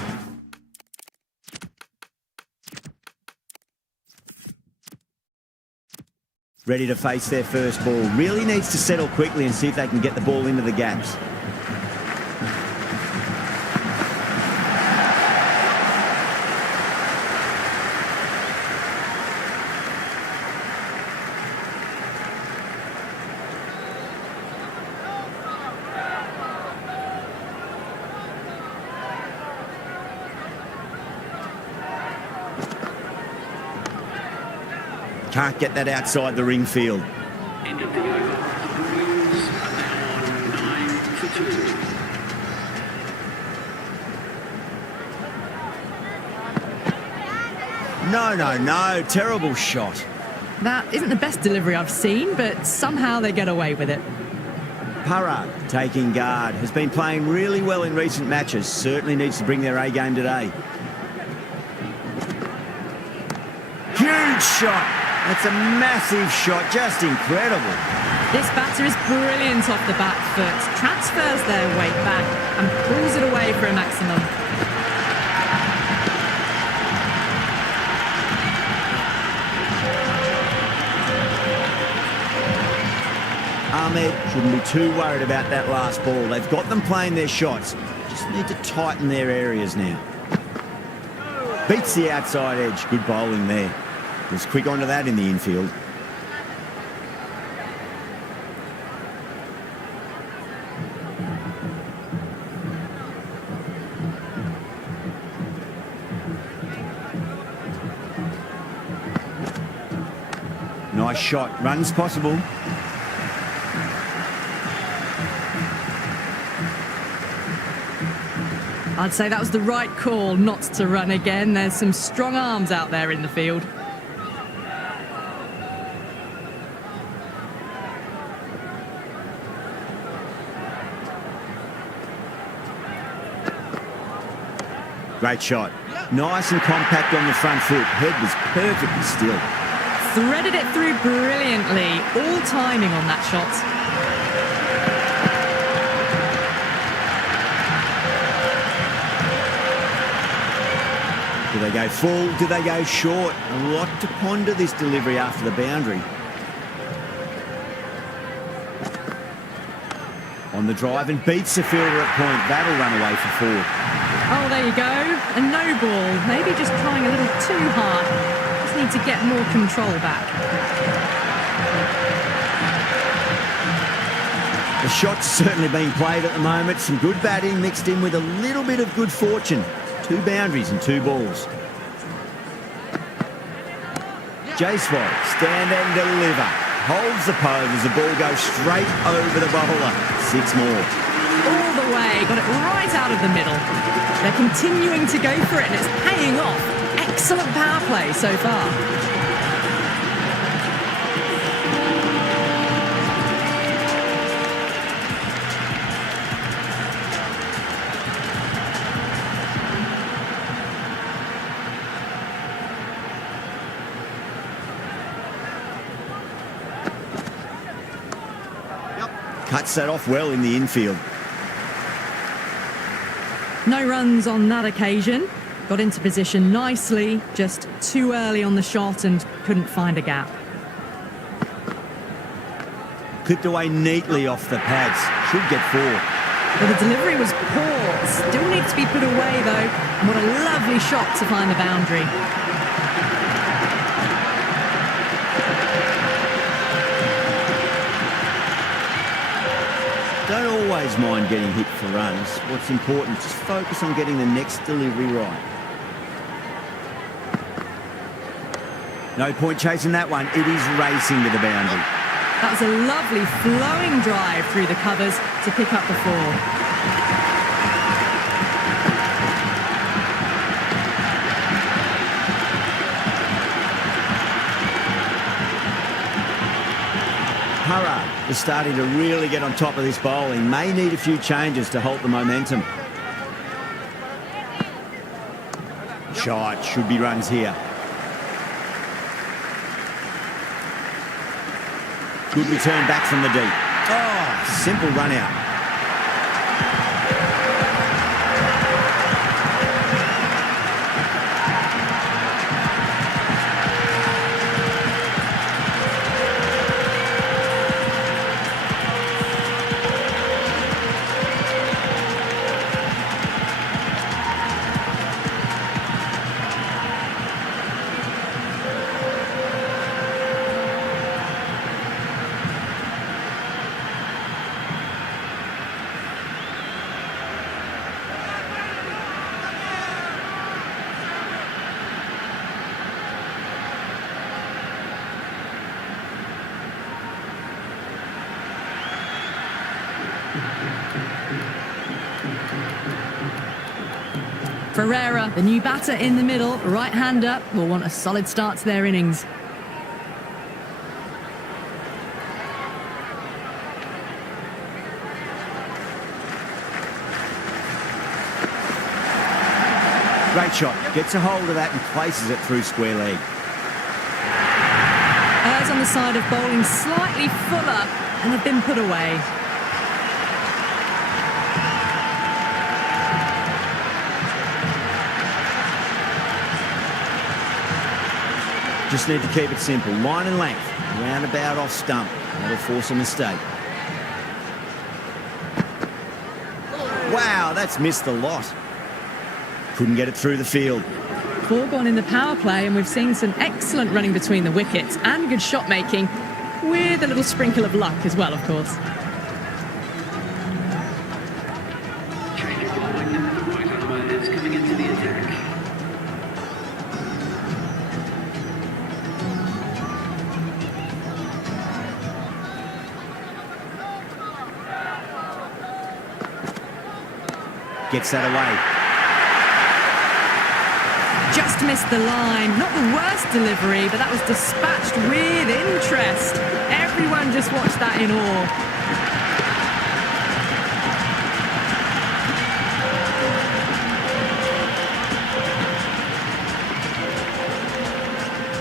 Ready to face their first ball. Really needs to settle quickly and see if they can get the ball into the gaps. Can't get that outside the ring field. End of the over. The Blues are now on 9 for 2. No. Terrible shot. That isn't the best delivery I've seen, but somehow they get away with it. Parad taking guard. Has been playing really well in recent matches. Certainly needs to bring their A game today. Huge shot. That's a massive shot. Just incredible. This batter is brilliant off the back foot, transfers their weight back and pulls it away for a maximum. Ahmed shouldn't be too worried about that last ball. They've got them playing their shots. Just need to tighten their areas now. Beats the outside edge. Good bowling there. Was quick onto that in the infield. Nice shot. Runs possible. I'd say that was the right call not to run again. There's some strong arms out there in the field. Great shot. Nice and compact on the front foot. Head was perfectly still. Threaded it through brilliantly. All timing on that shot. Do they go full? Do they go short? A lot to ponder this delivery after the boundary. On the drive and beats the fielder at point. That'll run away for 4. Oh, there you go. A no ball. Maybe just trying a little too hard. Just need to get more control back. The shot's certainly being played at the moment. Some good batting mixed in with a little bit of good fortune. 2 boundaries and 2 balls. Jaiswal, stand and deliver. Holds the pose as the ball goes straight over the bowler. 6 more. All the way. Got it right out of the middle. They're continuing to go for it and it's paying off. Excellent power play so far. Cuts that off well in the infield. No runs on that occasion. Got into position nicely, just too early on the shot and couldn't find a gap. Clipped away neatly off the pads. Should get 4. Well, the delivery was poor. Still needs to be put away though. And what a lovely shot to find the boundary. Don't always mind getting hit for runs. What's important is just focus on getting the next delivery right. No point chasing that one. It is racing to the boundary. That was a lovely flowing drive through the covers to pick up the 4. Hurrah is starting to really get on top of this bowling. May need a few changes to halt the momentum. Shot, should be runs here. Good return back from the deep. Oh, simple run out. Ferreira, the new batter in the middle, right-hander, will want a solid start to their innings. Great shot. Gets a hold of that and places it through square leg. Errs on the side of bowling slightly fuller and have been put away. Just need to keep it simple. Line and length. Roundabout off stump. That'll force a mistake. Wow, that's missed the lot. Couldn't get it through the field. 4 gone in the power play, and we've seen some excellent running between the wickets and good shot making, with a little sprinkle of luck as well, of course. Change of bowling. The right armour is coming into the attack. Gets that away. Just missed the line. Not the worst delivery, but that was dispatched with interest. Everyone just watched that in awe.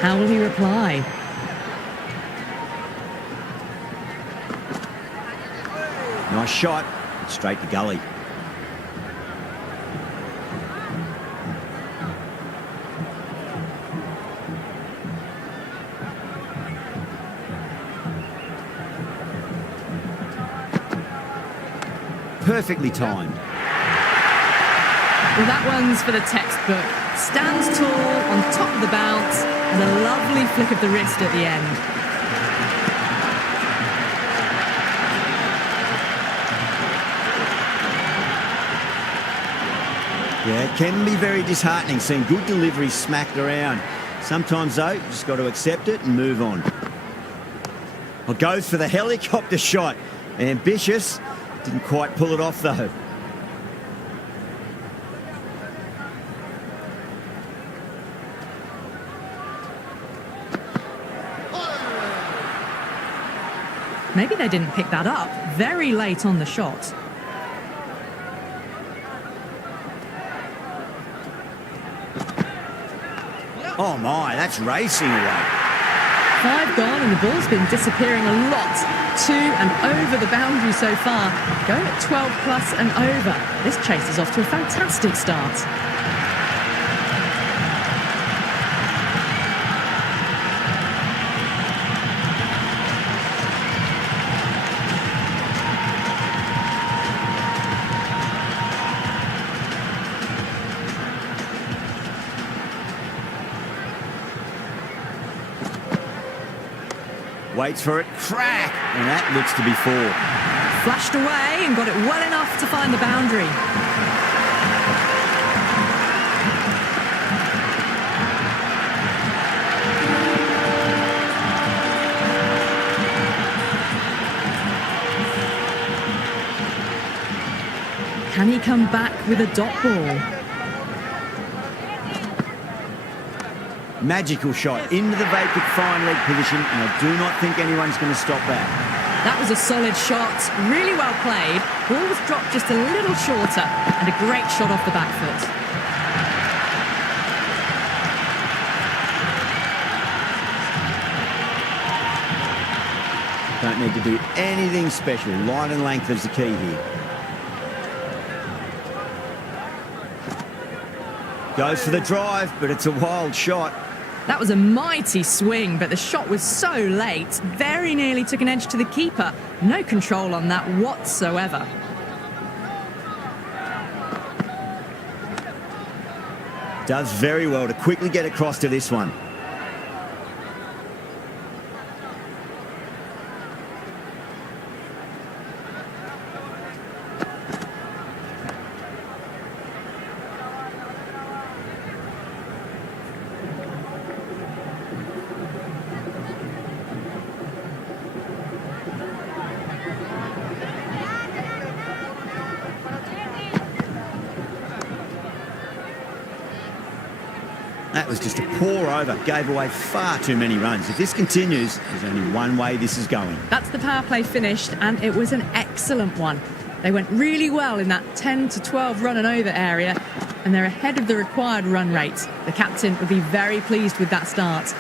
How will he reply? Nice shot. Straight to gully. Perfectly timed. Well, that one's for the textbook. Stands tall on top of the bounce and a lovely flick of the wrist at the end. Yeah, it can be very disheartening seeing good deliveries smacked around. Sometimes, though, you just got to accept it and move on. Well, goes for the helicopter shot. Ambitious. Didn't quite pull it off, though. Maybe they didn't pick that up very late on the shot. Oh my, that's racing away. 5 gone and the ball's been disappearing a lot. To and over the boundary so far. Going at 12 plus and over. This chase is off to a fantastic start. Waits for it, crack, and that looks to be 4. Flashed away and got it well enough to find the boundary. Can he come back with a dot ball? Magical shot into the vacant fine leg position, and I do not think anyone's going to stop that. That was a solid shot, really well played. Ball was dropped just a little shorter, and a great shot off the back foot. Don't need to do anything special. Line and length is the key here. Goes for the drive, but it's a wild shot. That was a mighty swing, but the shot was so late. Very nearly took an edge to the keeper. No control on that whatsoever. Does very well to quickly get across to this one. That was just a pour over, gave away far too many runs. If this continues, there's only one way this is going. That's the power play finished, and it was an excellent one. They went really well in that 10 to 12 run and over area, and they're ahead of the required run rate. The captain would be very pleased with that start.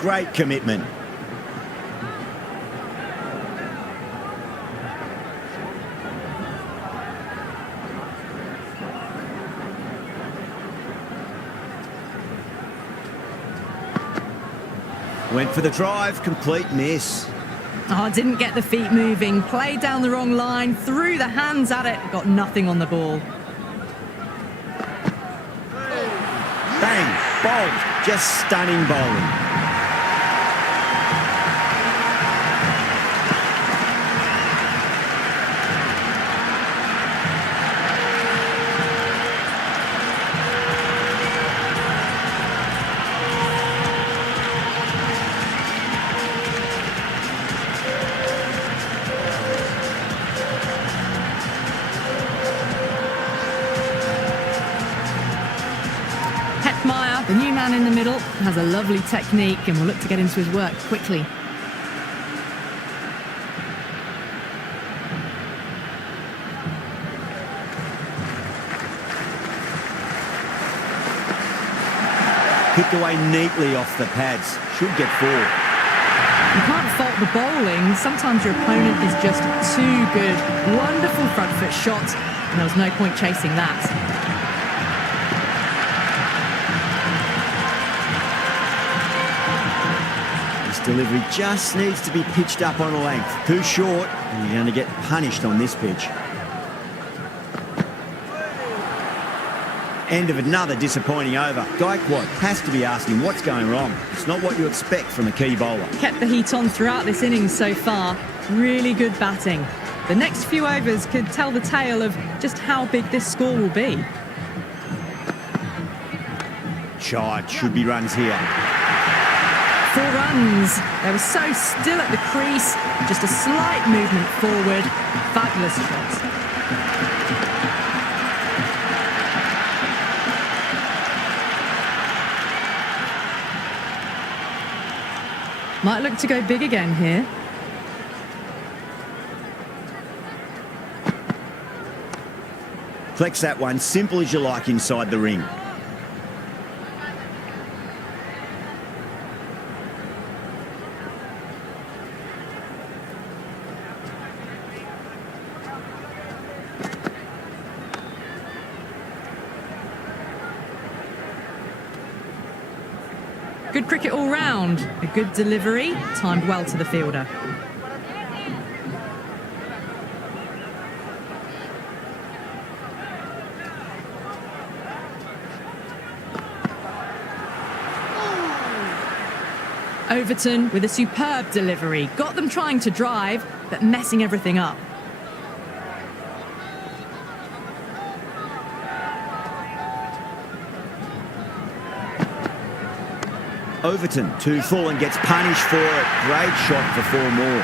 Great commitment. Went for the drive, complete miss. Oh, didn't get the feet moving, played down the wrong line, threw the hands at it, got nothing on the ball. Bang, bowled, just stunning bowling. man in the middle has a lovely technique and will look to get into his work quickly. Kicked away neatly off the pads. Should get 4. You can't fault the bowling. Sometimes your opponent is just too good. Wonderful front foot shot, and there was no point chasing that. This delivery just needs to be pitched up on a length. Too short, and you're going to get punished on this pitch. End of another disappointing over. Guwahati has to be asking what's going wrong. It's not what you expect from a key bowler. Kept the heat on throughout this innings so far. Really good batting. The next few overs could tell the tale of just how big this score will be. Shot, should be runs here. 4 runs. They were so still at the crease. Just a slight movement forward. Fabulous shot. Might look to go big again here. Flex that one, simple as you like inside the ring. Good cricket all round. A good delivery, timed well to the fielder. Overton with a superb delivery. Got them trying to drive, but messing everything up. Overton, 2 full and gets punished for it. Great shot for 4 more.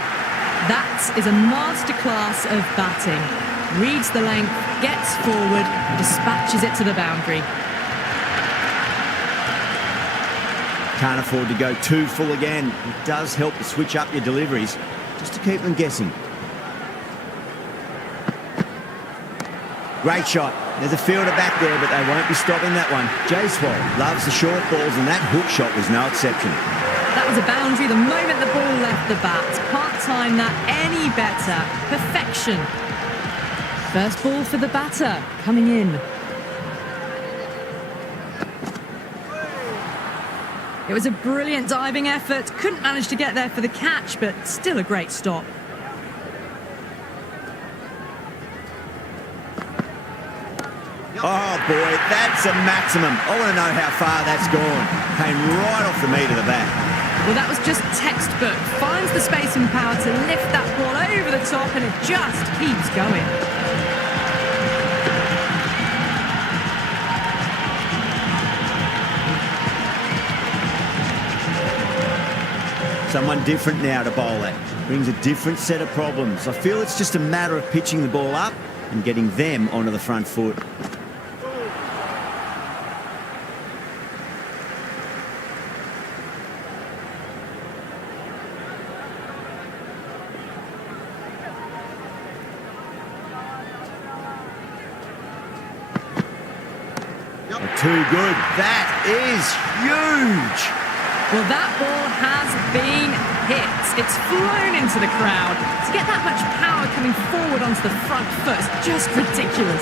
That is a masterclass of batting. Reads the length, gets forward, dispatches it to the boundary. Can't afford to go 2 full again. It does help to switch up your deliveries, just to keep them guessing. Great shot. There's a fielder back there, but they won't be stopping that one. Jaiswal loves the short balls, and that hook shot was no exception. That was a boundary the moment the ball left the bat. Can't time that any better. Perfection. First ball for the batter, coming in. It was a brilliant diving effort. Couldn't manage to get there for the catch, but still a great stop. Oh boy, that's a maximum. I want to know how far that's gone. Came right off the meat of the bat. Well, that was just textbook. Finds the space and power to lift that ball over the top, and it just keeps going. Someone different now to bowl at. Brings a different set of problems. I feel it's just a matter of pitching the ball up and getting them onto the front foot. Too good. That is huge. Well, that ball has been hit. It's flown into the crowd. To get that much power coming forward onto the front foot is just ridiculous.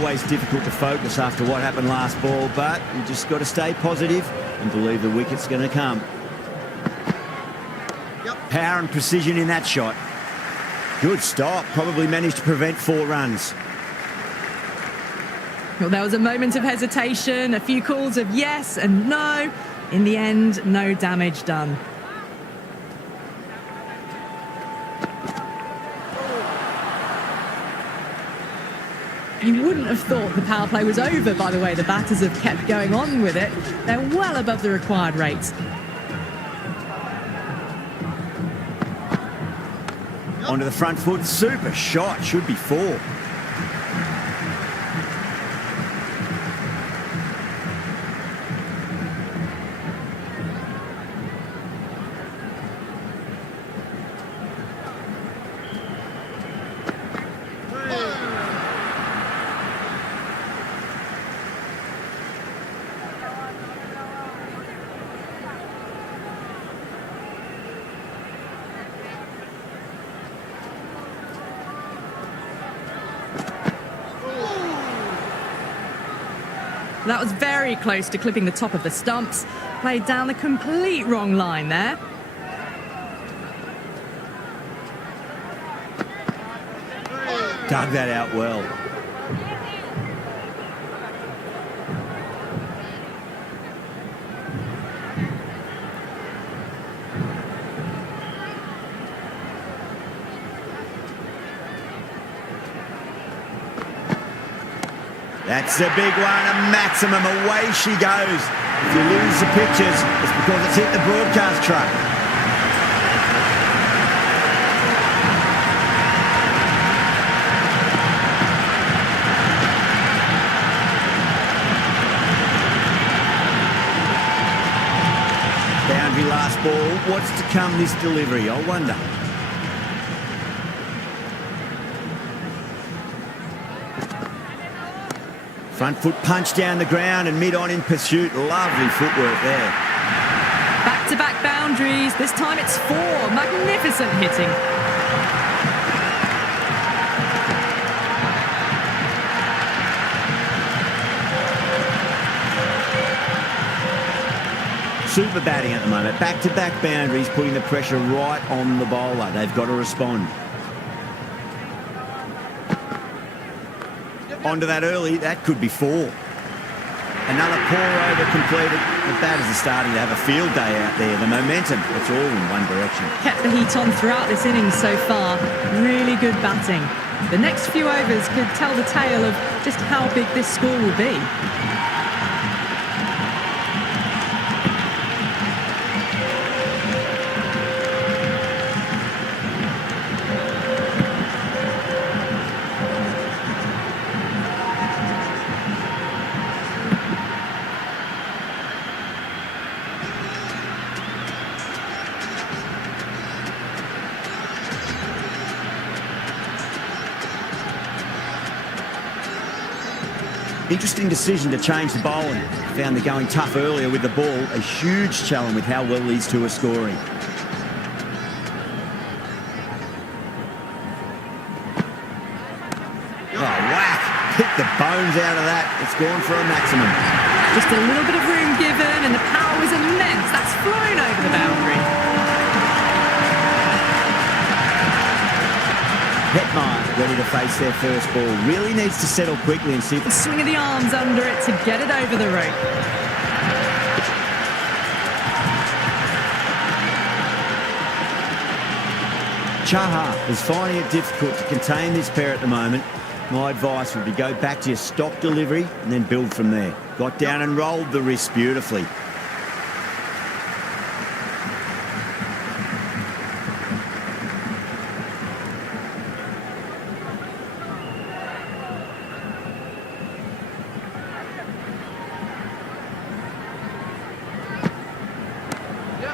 Always difficult to focus after what happened last ball, but you just got to stay positive and believe the wicket's going to come. Power and precision in that shot. Good stop. Probably managed to prevent 4 runs. Well, there was a moment of hesitation, a few calls of yes and no. In the end, no damage done. You wouldn't have thought the power play was over by the way the batters have kept going on with it. They're well above the required rates. Onto the front foot, super shot, should be 4. That was very close to clipping the top of the stumps. Played down the complete wrong line there. Dug that out well. That's a big one, a maximum. Away she goes. If you lose the pictures, it's because it's hit the broadcast truck. Boundary last ball. What's to come this delivery, I wonder. Front foot punch down the ground and mid-on in pursuit. Lovely footwork there. Back-to-back boundaries. This time it's 4. Magnificent hitting. Super batting at the moment. Back-to-back boundaries, putting the pressure right on the bowler. They've got to respond. Onto that early, that could be 4. Another poor over completed. The batters are starting to have a field day out there. The momentum, it's all in one direction. Kept the heat on throughout this innings so far. Really good batting. The next few overs could tell the tale of just how big this score will be. Interesting decision to change the bowling. Found they're going tough earlier with the ball. A huge challenge with how well these two are scoring. Oh, whack! Hit the bones out of that. It's gone for a maximum. Just a little bit of room given and the power was immense. That's flown over the boundary. Hetmeyer ready to face their first ball. Really needs to settle quickly and see if The swing of the arms under it to get it over the rope. Chaha is finding it difficult to contain this pair at the moment. My advice would be go back to your stock delivery and then build from there. Got down and rolled the wrist beautifully.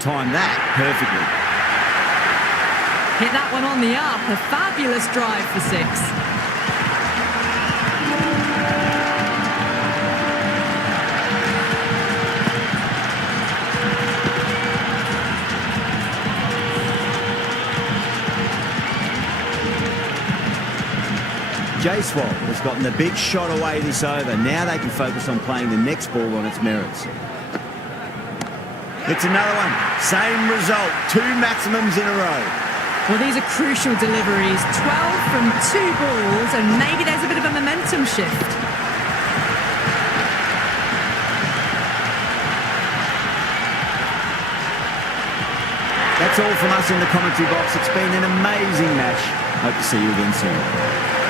Timed that perfectly. Hit that one on the up. A fabulous drive for 6. Jaiswal has gotten the big shot away this over. Now they can focus on playing the next ball on its merits. It's another one. Same result. 2 maximums in a row. Well, these are crucial deliveries. 12 from 2 balls, and maybe there's a bit of a momentum shift. That's all from us in the commentary box. It's been an amazing match. Hope to see you again soon.